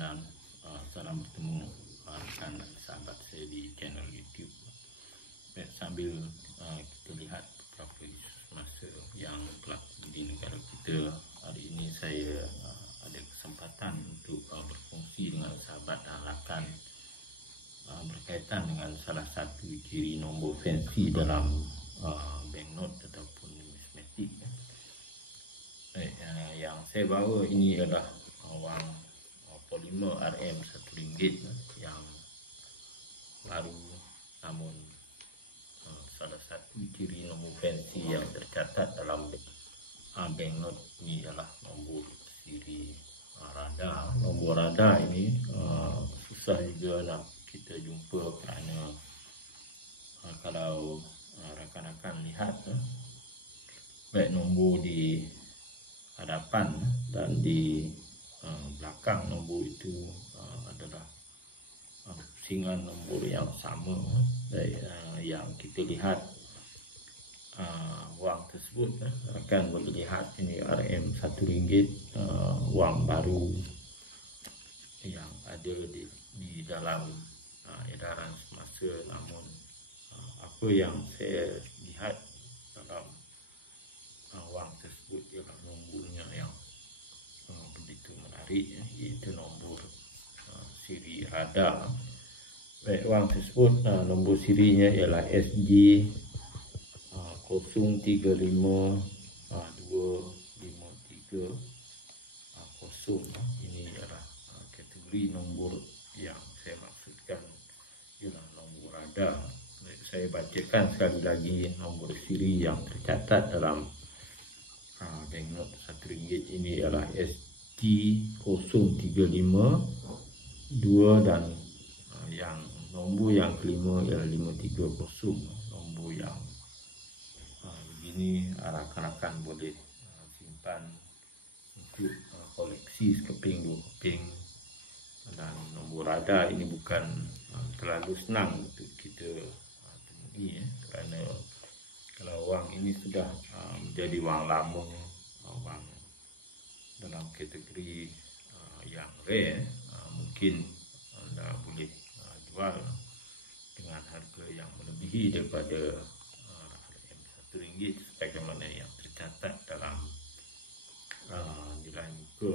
dan salam bertemu rekan sahabat saya di channel YouTube. Sambil kita lihat beberapa isu semasa yang berlaku di negara kita, hari ini saya ada kesempatan untuk berkongsi dengan sahabat dan rakan berkaitan dengan salah satu ciri nombor fancy dalam banknote ataupun numismatik. Yang saya bawa ini adalah wang polimer RM RM1 yang baru, namun salah satu ciri nombor fancy yang tercatat dalam banknote ini adalah nombor siri rada. Nombor rada ini susah juga nak kita jumpa, kerana kalau rakan-rakan lihat baik nombor di hadapan dan di belakang nombor itu adalah pusingan nombor yang sama. Yang kita lihat wang tersebut, akan boleh lihat ini RM1, wang baru yang ada di dalam edaran semasa. Namun apa yang saya lihat dalam wang tersebut ialah nombornya yang begitu menarik, iaitu nombor siri rada. Baik, wang tersebut nombor sirinya ialah SG 035253. Ini adalah kategori nombor yang saya maksudkan, ialah nombor rada. Saya bacakan sekali lagi nombor siri yang tercatat dalam banknote RM1 ini ialah SG 0352 dan yang nombor yang kelima ialah 530. Nombor yang begini rakan-rakan boleh simpan untuk koleksi sekeping dua keping. Dan nombor rada ini bukan terlalu senang untuk kita temui, kerana kalau wang ini sudah menjadi wang lama, wang dalam kategori yang rare, mungkin anda boleh jual dengan harga yang melebihi daripada RM1 sebagaimana yang tercatat dalam nilai muka